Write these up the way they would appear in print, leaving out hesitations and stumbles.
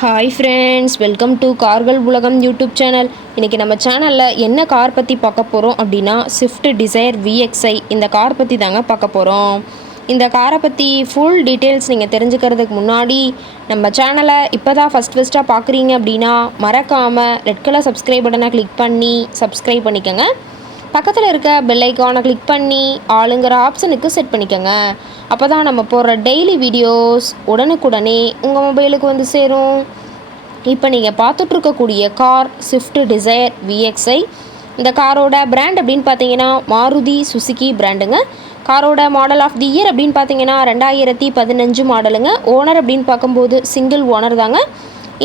Hi friends, welcome to கார்கள் உலகம் YouTube channel. இன்றைக்கி நம்ம சேனலில் என்ன கார் பற்றி பார்க்க போகிறோம் அப்படின்னா ஸ்விஃப்ட் டிசைர் VXi இந்த கார் பற்றி தாங்க பார்க்க போகிறோம். இந்த காரை பற்றி ஃபுல் டீட்டெயில்ஸ் நீங்கள் தெரிஞ்சுக்கிறதுக்கு முன்னாடி நம்ம சேனலை இப்போ தான் ஃபஸ்ட்டாக பார்க்குறீங்க அப்படின்னா மறக்காமல் ரெட் கலர் சப்ஸ்கிரைப் பட்டனை கிளிக் பண்ணி சப்ஸ்கிரைப் பண்ணிக்கோங்க. பக்கத்தில் இருக்க பெல் ஐக்கானை கிளிக் பண்ணி ஆளுங்கிற ஆப்ஷனுக்கு செட் பண்ணிக்கோங்க. அப்போ தான் நம்ம போடுற டெய்லி வீடியோஸ் உடனுக்குடனே உங்கள் மொபைலுக்கு வந்து சேரும். இப்போ நீங்கள் பார்த்துட்ருக்கக்கூடிய கார் ஸ்விஃப்ட் டிசைர் VXi. இந்த காரோட பிராண்ட் அப்படின்னு பார்த்தீங்கன்னா மாருதி சுசுகி பிராண்டுங்க. காரோட மாடல் ஆஃப் தி இயர் அப்படின்னு பார்த்தீங்கன்னா 2015 மாடலுங்க. ஓனர் அப்படின்னு பார்க்கும்போது சிங்கிள் ஓனர் தாங்க.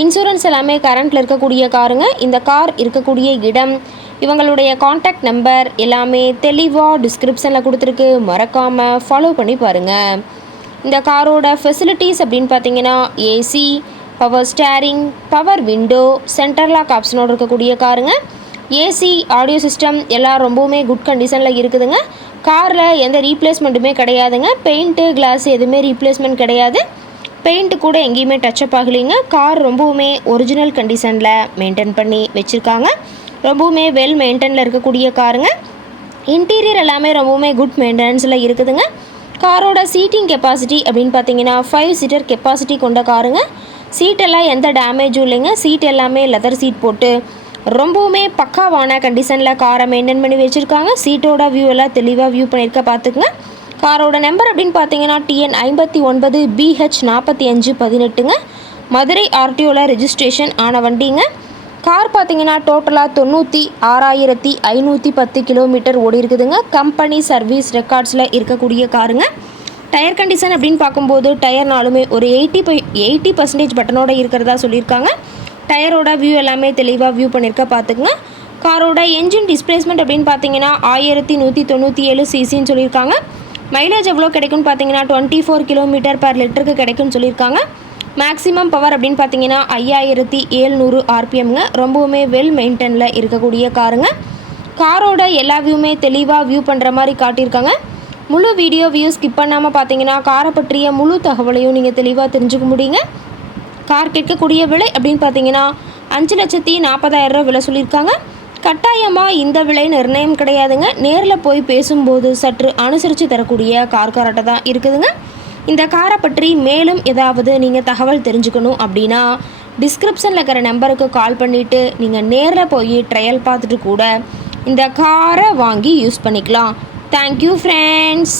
இன்சூரன்ஸ் எல்லாமே கரண்ட்டில் இருக்கக்கூடிய காருங்க. இந்த கார் இருக்கக்கூடிய இடம், இவங்களுடைய காண்டாக்ட் நம்பர் எல்லாமே தெளிவாக டிஸ்கிரிப்ஷனில் கொடுத்துருக்கு. மறக்காமல் ஃபாலோ பண்ணி பாருங்கள். இந்த காரோட ஃபெசிலிட்டிஸ் அப்படின்னு பார்த்தீங்கன்னா AC, power steering, power window, centre lock ஆப்ஷனோடு இருக்கக்கூடிய காருங்க. ஏசி, ஆடியோ சிஸ்டம் எல்லாம் ரொம்பவுமே குட் கண்டிஷனில் இருக்குதுங்க. காரில் எந்த ரீப்ளேஸ்மெண்ட்டுமே கிடையாதுங்க. பெயிண்ட்டு, கிளாஸ் எதுவுமே ரீப்ளேஸ்மெண்ட் கிடையாது. பெயிண்ட்டு கூட எங்கேயுமே டச்சப் ஆகலைங்க. கார் ரொம்பவுமே ஒரிஜினல் கண்டிஷனில் மெயின்டைன் பண்ணி வச்சுருக்காங்க. ரொம்பவுமே வெல் மெயின்டெனில் இருக்கக்கூடிய காருங்க. இன்டீரியர் எல்லாமே ரொம்பவுமே குட் மெயின்டெனன்ஸில் இருக்குதுங்க. காரோட சீட்டிங் கெப்பாசிட்டி அப்படின்னு பார்த்தீங்கன்னா 5 சீட்டர் கெப்பாசிட்டி கொண்ட காருங்க. சீட்டெல்லாம் எந்த டேமேஜும் இல்லைங்க. சீட் எல்லாமே லெதர் சீட் போட்டு ரொம்பவுமே பக்காவான கண்டிஷனில் காரை மெயின்டைன் பண்ணி வச்சுருக்காங்க. சீட்டோட வியூ எல்லாம் தெளிவாக வியூ பண்ணியிருக்க பார்த்துக்குங்க. காரோட நம்பர் அப்படின்னு பார்த்தீங்கன்னா TN 59 BH 4518ங்க. மதுரை RTOவில் ரெஜிஸ்ட்ரேஷன் ஆன வண்டிங்க. கார் பார்த்தீங்கன்னா டோட்டலாக 96,510 கிலோமீட்டர் ஓடி இருக்குதுங்க. கம்பெனி சர்வீஸ் ரெக்கார்ட்ஸில் இருக்கக்கூடிய காருங்க. டயர் கண்டிஷன் அப்படின்னு பார்க்கும்போது டயர்னாலுமே ஒரு 80% பட்டனோட இருக்கிறதா சொல்லியிருக்காங்க. டயரோட வியூ எல்லாமே தெளிவாக வியூ பண்ணியிருக்க பார்த்துக்குங்க. காரோட என்ஜின் டிஸ்பிளேஸ்மெண்ட் அப்படின்னு பார்த்தீங்கன்னா 1197 சிசின்னு சொல்லியிருக்காங்க. மைலேஜ் எவ்வளோ கிடைக்கும்னு பார்த்தீங்கன்னா 24 கிலோமீட்டர் பர் லிட்டருக்கு கிடைக்கும்னு சொல்லியிருக்காங்க. மேக்ஸிமம் பவர் அப்படின்னு பார்த்தீங்கன்னா 5700 RPMங்க. ரொம்பவுமே வெல் மெயின்டெனில் இருக்கக்கூடிய காருங்க. காரோட எல்லா வியூமே தெளிவாக வியூ பண்ணுற மாதிரி காட்டியிருக்காங்க. முழு வீடியோ ஸ்கிப் பண்ணாமல் பார்த்தீங்கன்னா காரை பற்றிய முழு தகவலையும் நீங்கள் தெளிவாக தெரிஞ்சுக்க முடியுங்க. கார் கேட்கக்கூடிய விலை அப்படின்னு பார்த்தீங்கன்னா 5,40,000 விலை சொல்லியிருக்காங்க. கட்டாயமாக இந்த விலை நிர்ணயம் கிடையாதுங்க. நேரில் போய் பேசும்போது சற்று அனுசரித்து தரக்கூடிய கார்காரட்டை தான் இருக்குதுங்க. இந்த காரை பற்றி மேலும் ஏதாவது நீங்கள் தகவல் தெரிஞ்சுக்கணும் அப்படின்னா டிஸ்கிரிப்ஷனில் இருக்கிற நம்பருக்கு கால் பண்ணிவிட்டு நீங்கள் நேரில் போய் ட்ரையல் பார்த்துட்டு கூட இந்த காரை வாங்கி யூஸ் பண்ணிக்கலாம். Thank you friends.